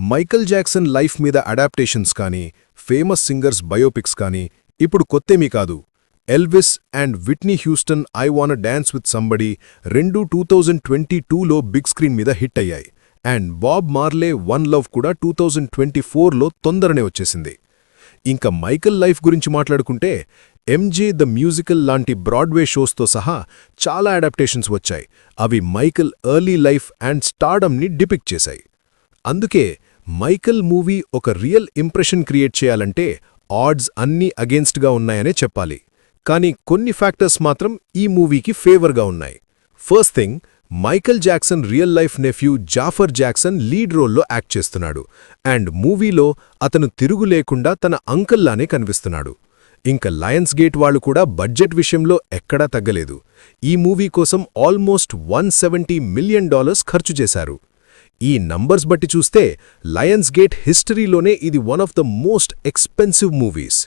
Michael Jackson life మీద adaptations కానీ famous singers biopics కానీ ఇప్పుడు కొత్తేమీ కాదు. Elvis and Whitney Houston I wanna dance with somebody రెండు 2022లో బిగ్ స్క్రీన్ మీద హిట్ అయ్యాయి. And Bob Marley one love కూడా 2024లో తొందరనే వచ్చేసింది. ఇంకా మైకల్ లైఫ్ గురించి మాట్లాడుకుంటే ఎంజే ద మ్యూజికల్ లాంటి బ్రాడ్వే షోస్తో సహా చాలా అడాప్టేషన్స్ వచ్చాయి. అవి మైకల్ ఎర్లీ లైఫ్ అండ్ స్టార్డమ్ని డిపిక్ట్ చేశాయి. అందుకే మైకల్ మూవీ ఒక రియల్ ఇంప్రెషన్ క్రియేట్ చేయాలంటే ఆడ్స్ అన్నీ అగేన్స్ట్గా ఉన్నాయనే చెప్పాలి. కానీ కొన్ని ఫ్యాక్టర్స్ మాత్రం ఈ మూవీకి ఫేవర్గా ఉన్నాయి. First thing, Michael Jackson real life nephew Jaafar Jackson lead రోల్లో యాక్ట్ చేస్తున్నాడు. అండ్ మూవీలో అతను తిరుగులేకుండా తన అంకల్లానే కనిపిస్తున్నాడు. ఇంక లయన్స్ గేట్ వాళ్ళు కూడా బడ్జెట్ విషయంలో ఎక్కడా తగ్గలేదు. ఈ మూవీ కోసం ఆల్మోస్ట్ $170 మిలియన్ ఖర్చు చేశారు. ఈ నంబర్స్ బట్టి చూస్తే లయన్స్ గేట్ హిస్టరీలోనే ఇది one of the most expensive movies.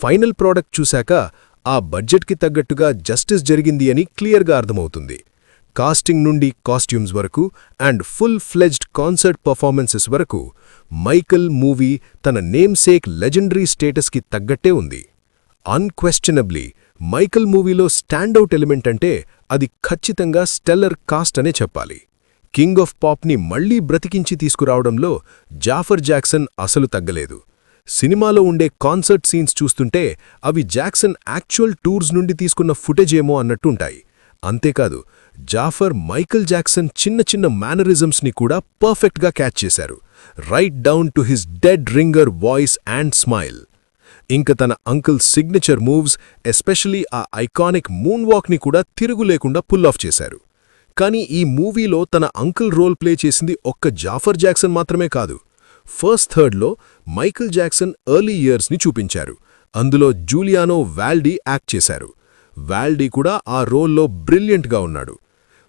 Final product చూశాక ఆ బడ్జెట్కి తగ్గట్టుగా జస్టిస్ జరిగింది అని క్లియర్గా అర్థమవుతుంది. కాస్టింగ్ నుండి కాస్ట్యూమ్స్ వరకు and full fledged concert performances వరకు మైకల్ మూవీ తన నేమ్సేక్ లెజెండరీ స్టేటస్కి తగ్గట్టే ఉంది. అన్క్వెశ్చనబ్లీ మైకల్ మూవీలో స్టాండౌట్ ఎలిమెంట్ అంటే అది ఖచ్చితంగా స్టెల్లర్ కాస్ట్ అనే చెప్పాలి. కింగ్ ఆఫ్ పాప్ని మళ్లీ బ్రతికించి తీసుకురావడంలో జాఫర్ జాక్సన్ అసలు తగ్గలేదు. సినిమాలో ఉండే కాన్సర్ట్ సీన్స్ చూస్తుంటే అవి జాక్సన్ యాక్చువల్ టూర్స్ నుండి తీసుకున్న ఫుటేజేమో అన్నట్టుంటాయి. అంతేకాదు, జాఫర్ మైకల్ జాక్సన్ చిన్న చిన్న మేనరిజమ్స్ని కూడా పర్ఫెక్ట్గా క్యాచ్ చేశారు, right down to his dead ringer voice and smile. ఇంక తన అంకుల్ సిగ్నేచర్ మూవ్స్, ఎస్పెషలీ ఆ ఐకానిక్ మూన్ వాక్ని కూడా తిరుగులేకుండా పుల్ ఆఫ్ చేశారు. కానీ ఈ మూవీలో తన అంకుల్ రోల్ ప్లే చేసింది ఒక్క జాఫర్ జాక్సన్ మాత్రమే కాదు. ఫస్ట్ థర్డ్లో మైకల్ జాక్సన్ ఎర్లీ ఇయర్స్ని చూపించారు. అందులో జూలియానో వాల్డీ యాక్ట్ చేశారు. వాల్డీ కూడా ఆ రోల్లో బ్రిలియంట్గా ఉన్నాడు.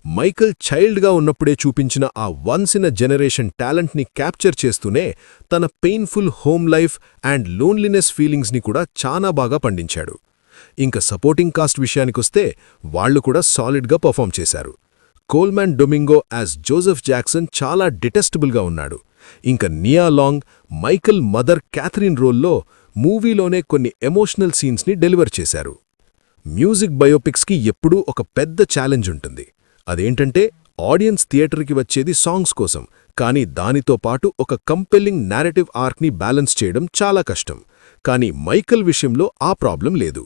మైకల్ చైల్డ్గా ఉన్నప్పుడే చూపించిన ఆ వన్స్ ఇన్ అ జనరేషన్ టాలెంట్ని క్యాప్చర్ చేస్తూనే తన painful home life and loneliness ఫీలింగ్స్ని కూడా చాలా బాగా పండించాడు. ఇంక సపోర్టింగ్ కాస్ట్ విషయానికొస్తే వాళ్లు కూడా సాలిడ్గా పర్ఫామ్ చేశారు. కోల్మాన్ డొమింగో యాజ్ జోసెఫ్ జాక్సన్ చాలా డిటెస్టబుల్గా ఉన్నాడు. ఇంక Nia long Michael mother Catherine రోల్లో మూవీలోనే కొన్ని ఎమోషనల్ సీన్స్ని డెలివర్ చేశారు. మ్యూజిక్ బయోపిక్స్కి ఎప్పుడూ ఒక పెద్ద ఛాలెంజ్ ఉంటుంది. అదేంటంటే ఆడియన్స్ థియేటర్కి వచ్చేది సాంగ్స్ కోసం, కానీ దానితో పాటు ఒక కంపెల్లింగ్ నారేటివ్ ఆర్క్ని బ్యాలెన్స్ చేయడం చాలా కష్టం. కానీ మైకల్ విషయంలో ఆ ప్రాబ్లం లేదు.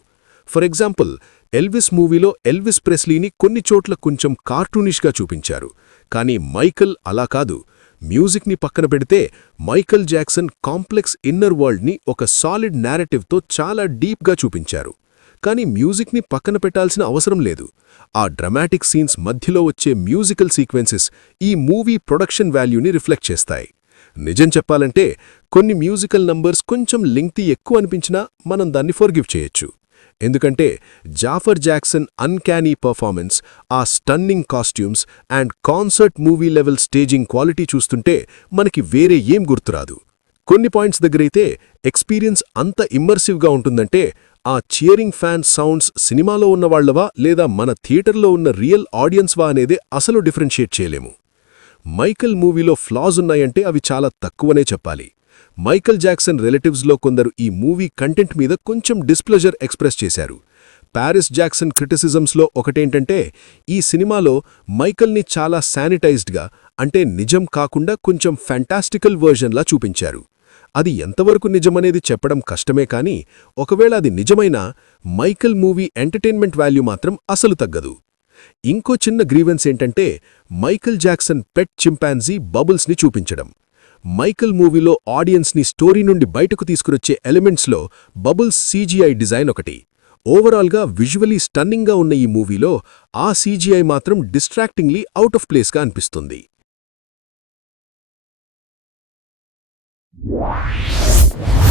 ఫర్ ఎగ్జాంపుల్, ఎల్విస్ మూవీలో ఎల్విస్ ప్రెస్లీని కొన్ని చోట్ల కొంచెం కార్టూనిష్గా చూపించారు. కానీ మైకల్ అలా కాదు. మ్యూజిక్ని పక్కన పెడితే మైకల్ జాక్సన్ కాంప్లెక్స్ ఇన్నర్ వరల్డ్ని ఒక సాలిడ్ నారేటివ్తో చాలా డీప్గా చూపించారు. కానీ మ్యూజిక్ని పక్కన పెట్టాల్సిన అవసరం లేదు. ఆ డ్రమాటిక్ సీన్స్ మధ్యలో వచ్చే మ్యూజికల్ సీక్వెన్సెస్ ఈ మూవీ ప్రొడక్షన్ వాల్యూని రిఫ్లెక్ట్ చేస్తాయి. నిజం చెప్పాలంటే కొన్ని మ్యూజికల్ నంబర్స్ కొంచెం లెంగ్తీ ఎక్కువ అనిపించినా మనం దాన్ని ఫర్గివ్ చేయొచ్చు. ఎందుకంటే జాఫర్ జాక్సన్ అన్క్యానీ పర్ఫార్మెన్స్, ఆ stunning costumes and concert movie level staging quality చూస్తుంటే మనకి వేరే ఏం గుర్తురాదు. కొన్ని పాయింట్స్ దగ్గరైతే ఎక్స్పీరియన్స్ అంత ఇమ్మర్సివ్గా ఉంటుందంటే ఆ చియరింగ్ ఫ్యాన్ సౌండ్స్ సినిమాలో ఉన్నవాళ్లవా లేదా మన థియేటర్లో ఉన్న రియల్ ఆడియన్స్వా అనేదే అసలు డిఫరెన్షియేట్ చేయలేము. మైకల్ మూవీలో ఫ్లాస్ ఉన్నాయంటే అవి చాలా తక్కువనే చెప్పాలి. మైకల్ జాక్సన్ రిలేటివ్స్లో కొందరు ఈ మూవీ కంటెంట్ మీద కొంచెం డిస్ప్లెజర్ ఎక్స్ప్రెస్ చేశారు. పారిస్ జాక్సన్ క్రిటిసిజమ్స్లో ఒకటేంటంటే ఈ సినిమాలో మైకల్ని చాలా శానిటైజ్డ్గా, అంటే నిజం కాకుండా కొంచెం ఫ్యాంటాస్టికల్ వర్జన్లా చూపించారు. అది ఎంతవరకు నిజమనేది చెప్పడం కష్టమే, కానీ ఒకవేళ అది నిజమైనా మైకల్ మూవీ ఎంటర్టైన్మెంట్ వాల్యూ మాత్రం అసలు తగ్గదు. ఇంకో చిన్న గ్రీవెన్స్ ఏంటంటే మైకల్ జాక్సన్ పెట్ చింపాంజీ బబుల్స్ని చూపించడం. మైకల్ మూవీలో ఆడియన్స్ని స్టోరీ నుండి బయటకు తీసుకురొచ్చే ఎలిమెంట్స్లో బబుల్స్ సీజీఐ డిజైన్ ఒకటి. ఓవరాల్గా విజువలీ స్టన్నింగ్గా ఉన్న ఈ మూవీలో ఆ సీజీఐ మాత్రం డిస్ట్రాక్టింగ్లీ అవుట్ ఆఫ్ ప్లేస్గా అనిపిస్తుంది. Wow.